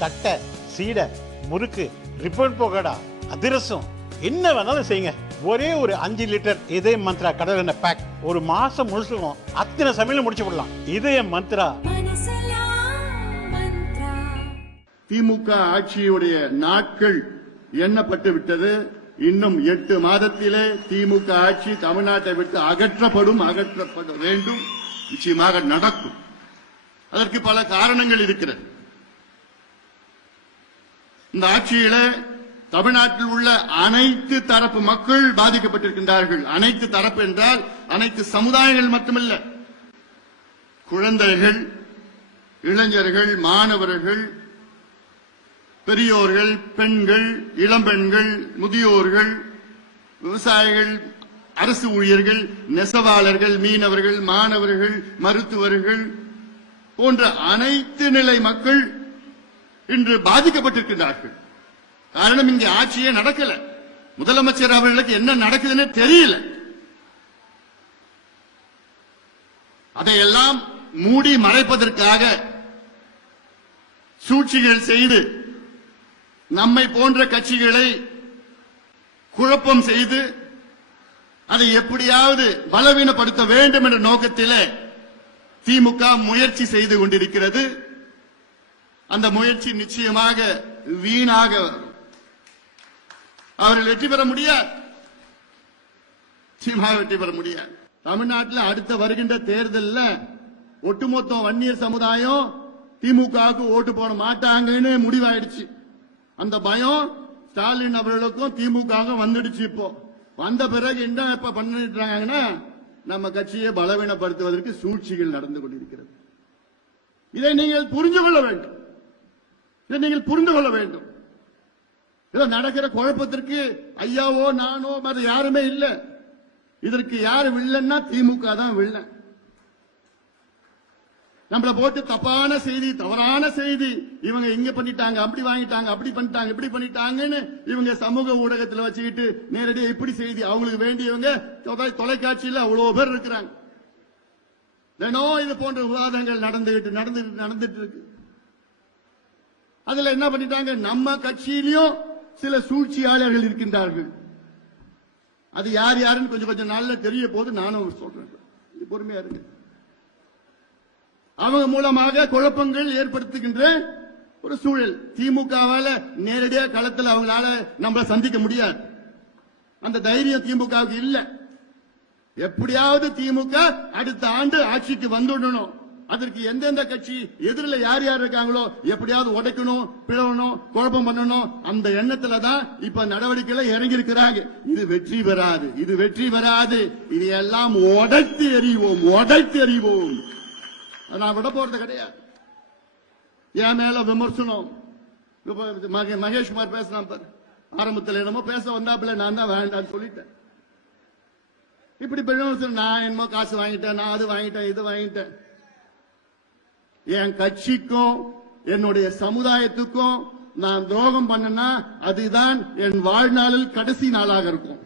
தட்டை, சீடை, முறுக்கு, ரிப்பன் பகோடா, அதிரசம், என்ன வேணாலும் செய்யுங்க. ஒரே ஒரு 5 லிட்டர் இதய மந்த்ரா கடல் எண்ணெய் பேக் ஒரு மாசம் முழுசுக்கும் அத்தனை சமையல் முடிச்சு விடலாம். இதய மந்த்ரா. திமுக ஆட்சியுடைய நாட்கள் எண்ணப்பட்டு விட்டது. இன்னும் 8 மாதத்திலே திமுக ஆட்சி தமிழ்நாட்டை விட்டு அகற்றப்பட வேண்டும். நிச்சயமாக நடக்கும். அதற்கு பல காரணங்கள் இருக்கிறது. இந்த ஆட்சியில தமிழ்நாட்டில் உள்ள அனைத்து தரப்பு மக்கள் பாதிக்கப்பட்டிருக்கின்றார்கள். அனைத்து தரப்பு என்றால் அனைத்து சமுதாயங்கள் மட்டுமல்ல, குழந்தைகள், இளைஞர்கள், மாணவர்கள், பெரியோர்கள், பெண்கள், இளம்பெண்கள், முதியோர்கள், விவசாயிகள், அரசு ஊழியர்கள், நெசவாளர்கள், மீனவர்கள், மாணவர்கள், மருத்துவர்கள் போன்ற அனைத்து நிலை மக்கள் இன்று பாதிக்கப்பட்டிருக்கிறார்கள். காரணம், இங்கே ஆட்சியே நடக்கல. முதலமைச்சர் அவர்களுக்கு என்ன நடக்குதுன்னு தெரியல. அதையெல்லாம் மூடி மறைப்பதற்காக சூழ்ச்சிகள் செய்து நம்மை போன்ற கட்சிகளை குழப்பம் செய்து அதை எப்படியாவது பலவீனப்படுத்த வேண்டும் என்ற நோக்கத்திலே திமுக முயற்சி செய்து கொண்டிருக்கிறது. அந்த முயற்சி நிச்சயமாக வீணாக அவர்கள் வெற்றி பெற முடியாது. நிச்சயமாக வெற்றி பெற முடியாது. தமிழ்நாட்டில் அடுத்த வருகின்ற தேர்தலில் ஒட்டுமொத்த வன்னியர் சமுதாயம் திமுகவுக்கு ஓட்டு போட மாட்டாங்கன்னு முடிவாயிடுச்சு. அந்த பயம் ஸ்டாலின் அவர்களுக்கும் திமுக வந்துடுச்சு. இப்போ வந்த பிறகு என்ன இப்ப பண்ணிட்டாங்கன்னா, நம்ம கட்சியை பலவீனப்படுத்துவதற்கு சூழ்ச்சிகள் நடந்து கொண்டிருக்கிறது. இதை நீங்கள் புரிந்து கொள்ள வேண்டும். இதை நீங்கள் புரிந்து கொள்ள வேண்டும். இதை நடக்கிற குழப்பத்திற்கு ஐயாவோ நானோ மற்ற யாருமே இல்லை. இதற்கு யாரு வில்லன்னா திமுக தான் வில்லன். நம்மள போட்டு தப்பான செய்தி, தவறான செய்தி, இவங்க இங்க பண்ணிட்டாங்க, அப்படி வாங்கிட்டாங்க, அப்படி பண்ணிட்டாங்க, இப்படி பண்ணிட்டாங்கன்னு இவங்க சமூக ஊடகத்தில் வச்சுக்கிட்டு நேரடியாக இப்படி செய்தி அவங்களுக்கு வேண்டியவங்க தொலைக்காட்சியில் அவ்வளவு பேர் இருக்கிறாங்க. தினம் இது போன்ற விவாதங்கள் நடந்துட்டு இருக்கு. அதுல என்ன பண்ணிட்டாங்க, நம்ம கட்சியிலையும் சில சூழ்ச்சியாளர்கள் இருக்கின்றார்கள். அது யார் யாருன்னு கொஞ்சம் நாள்ல தெரிய போது நானும் சொல்றேன். பொறுமையா இருக்கு. அவங்க மூலமாக குழப்பங்கள் ஏற்படுத்துகின்ற ஒரு சூழல். திமுகவால நேரடியாக களத்தில் அவங்களால நம்மள சந்திக்க முடியாது. அந்த தைரியம் திமுகவுக்கு இல்ல. எப்படியாவது திமுக அடுத்த ஆண்டு ஆட்சிக்கு வந்துடணும். அதற்கு எந்தெந்த கட்சி எதிரில் யார் யார் இருக்காங்களோ எப்படியாவது உடைக்கணும், பிளவணும், குழப்பம் பண்ணணும், அந்த எண்ணத்துல தான் இப்ப நடவடிக்கைகளை இறங்கி இருக்கிறாங்க. இது வெற்றி பெறாது, இது வெற்றி பெறாது. இதையெல்லாம் உடைத்து எறிவோம். நான் விட போறது கிடையாது. என் மேல விமர்சனம் மகேஷ்குமார் பேசினான் பாரு, ஆரம்பத்தில் என்னமோ பேச வந்தாப்புல நான் தான் வேண்டான்னு சொல்லிட்டேன். இப்படி விமர்சனம், நான் என்னமோ காசு வாங்கிட்டேன், நான் அது வாங்கிட்டேன், இது வாங்கிட்டேன். என் கட்சிக்கும் என்னுடைய சமுதாயத்துக்கும் நான் துரோகம் பண்ணனா அதுதான் என் வாழ்நாளில் கடைசி நாளாக இருக்கும்.